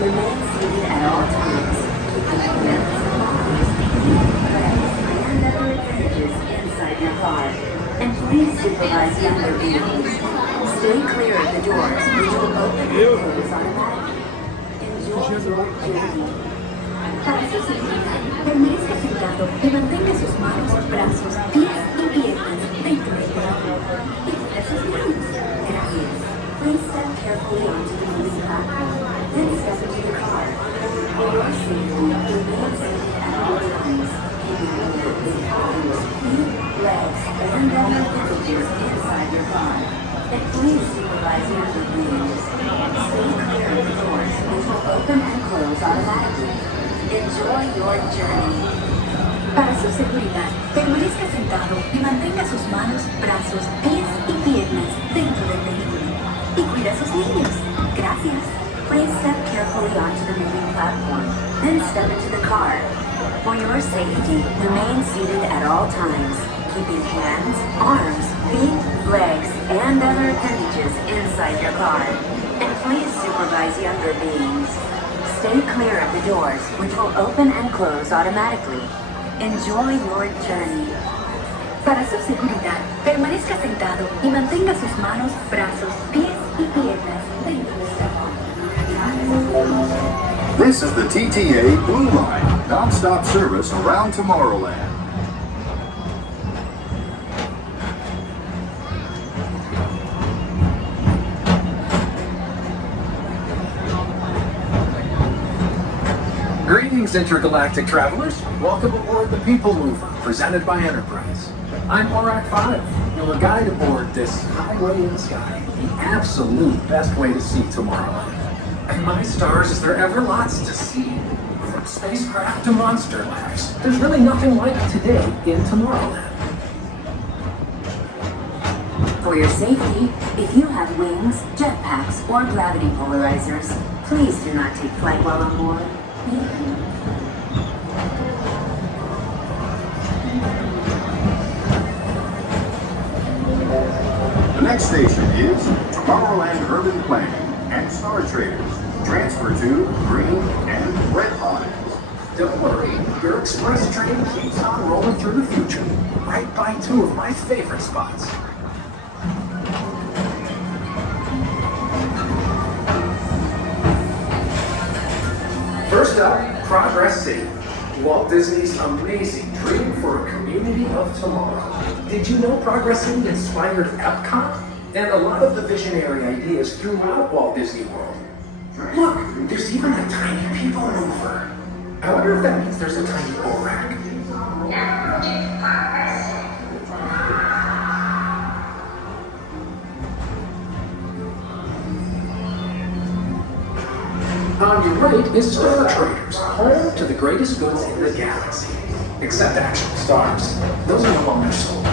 Remain seated at all times. Keep your hands, arms, feet, legs, and other appendages inside your car. And please supervise younger vehicles. Stay clear of the doors, which will open and close automatically. Enjoy your journey. Para su seguridad, permanezca sentado y mantenga sus manos, brazos, pies y piernas dentro del vehículo. Y cuida sus manos. Gracias. Please step carefully onto the moving platform, then step into the car. For your safety, remain seated at all times, keeping your hands, arms, feet, legs, and other appendages inside your car. And please supervise younger beings. Stay clear of the doors, which will open and close automatically. Enjoy your journey. Para su seguridad, permanezca sentado y mantenga sus manos, brazos, pies y piernas dentro del vehículo. Y cuida a sus niños. Gracias. Please step carefully onto the moving platform, then step into the car. For your safety, remain seated at all times, keeping hands, arms, feet, legs, and other appendages inside your car. And please supervise younger beings. Stay clear of the doors, which will open and close automatically. Enjoy your journey. Para su seguridad, permanezca sentado y mantenga sus manos, brazos, pies y piernas dentro del vehículo. This is the TTA Blue Line, non-stop service around Tomorrowland. Greetings, intergalactic travelers. Welcome aboard the People Mover, presented by Enterprise. I'm Morak 5, your guide aboard this highway in the sky, the absolute best way to see Tomorrowland. And my stars, is there ever lots to see? From spacecraft to monster labs, there's really nothing like today in Tomorrowland. For your safety, if you have wings, jetpacks, or gravity polarizers, please do not take flight while on board. The next station is Tomorrowland Urban Planning and Star Traders. Transfer to green and red lines. Don't worry, your express train keeps on rolling through the future, right by two of my favorite spots. First up, Progress City, Walt Disney's amazing dream for a community of tomorrow. Did you know Progress City inspired Epcot? And a lot of the visionary ideas throughout Walt Disney World. Look, there's even a tiny people mover. I wonder if that means there's a tiny bull rack. On your right is Star Traders, home to the greatest goods in the galaxy. Except actual stars. Those are no longer sold.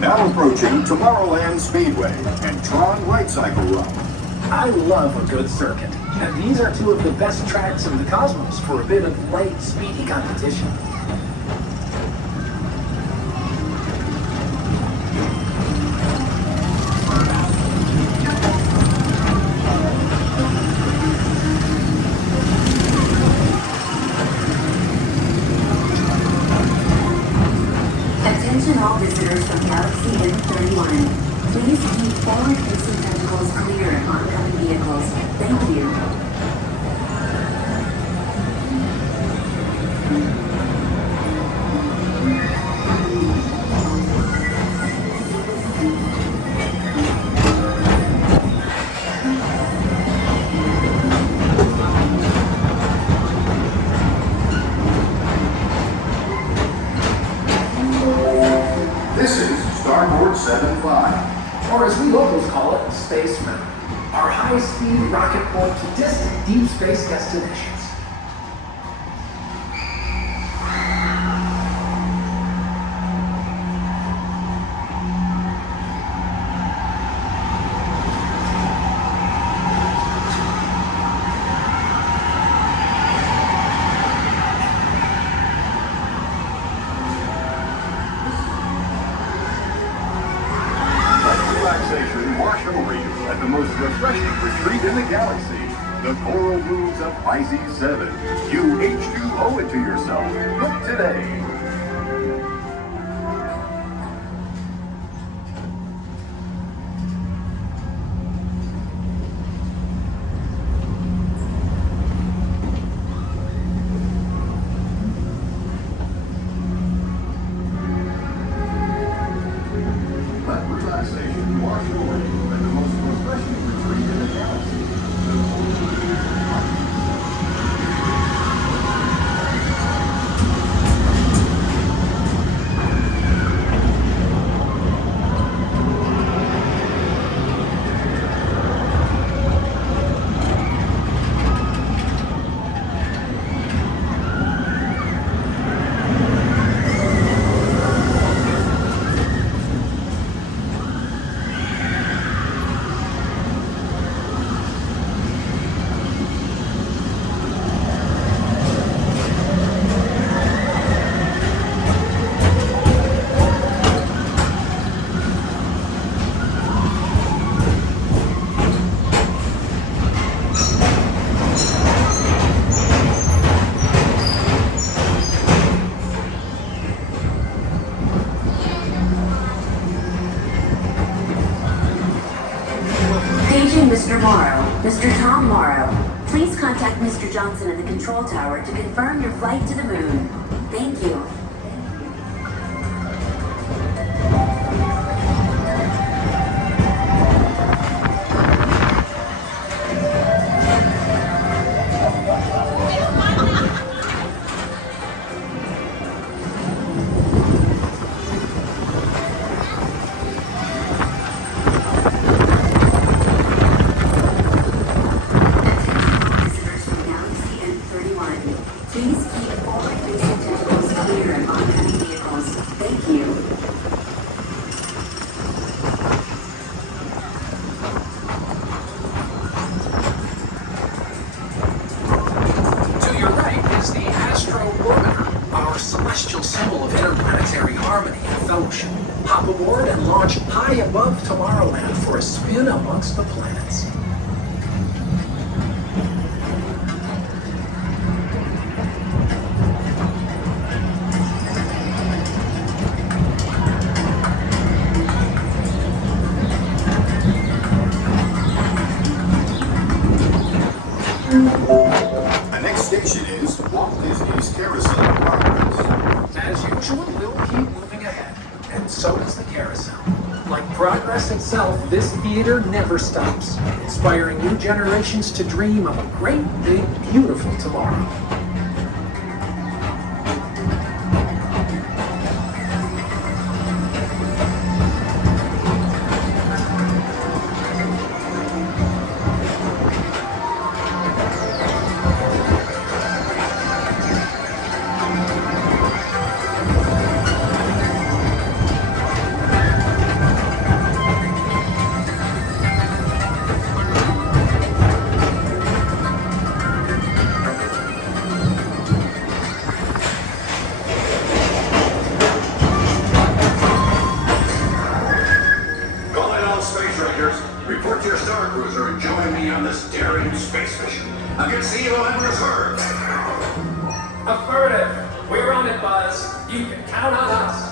Now approaching Tomorrowland Speedway and Tron Right Cycle Run. I love a good circuit, and these are two of the best tracks in the cosmos for a bit of light, speedy competition. Attention all visitors from Galaxy M31. Please keep forward-facing tentacles clear of oncoming vehicles. Thank you. This is Starboard 75. Or as we locals call it, Space Mountain. Our high-speed rocket port to distant deep space destinations. and the most refreshing retreat in the galaxy. The coral moons of Pisces 7. You H2O it to yourself. Book today. Let relaxation wash over you and the most refreshing retreat in the galaxy. The coral moons of Pisces. Paging Mr. Morrow, Mr. Tom Morrow. Please contact Mr. Johnson in the control tower to confirm your flight to the moon. Thank you. Visitors from Galaxy N31, please keep forward-facing tentacles clear of oncoming vehicles. Thank you. To your right is the Astro Orbiter, our celestial symbol of interplanetary harmony and fellowship. Hop aboard and launch high above Tomorrowland for a spin amongst the planets. The next station is Walt Disney's Carousel of Progress. As usual, we'll keep moving ahead, and so does the carousel. Like progress itself, this theater never stops, inspiring new generations to dream of a great, big, beautiful tomorrow. Calling all space rangers. Report to your star cruiser and join me on this daring space mission against the evil Emperor's herd. Affirmative. We're on it, Buzz. You can count on us.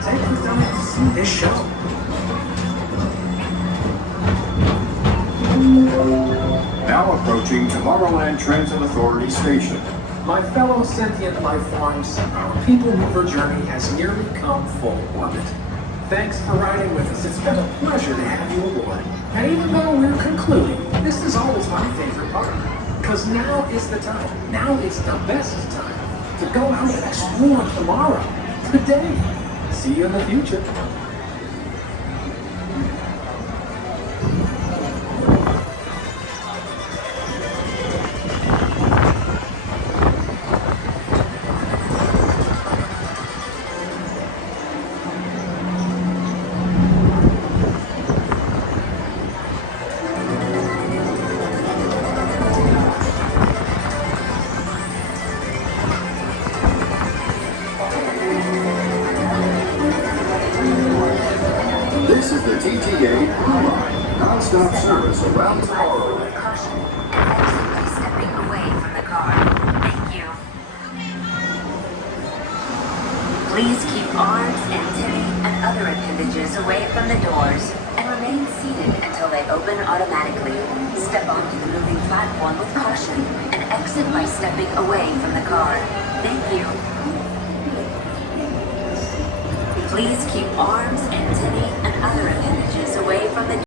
Take the time to see this show. Now approaching Tomorrowland Transit Authority Station. My fellow sentient life forms, our people mover journey has nearly come full orbit. Thanks for riding with us. It's been a pleasure to have you aboard. And even though we're concluding, this is always my favorite part. Because now is the time. Now is the best time to go out and explore tomorrow. Today. See you in the future. This is the TTA Blue Line, non-stop service around tomorrow. With caution and exit by stepping away from the car. Thank you. Please keep arms, antennae, and other appendages away from the doors and remain seated until they open automatically. Step onto the moving platform with caution and exit by stepping away from the car. Thank you. Please keep arms, antennae, and other appendages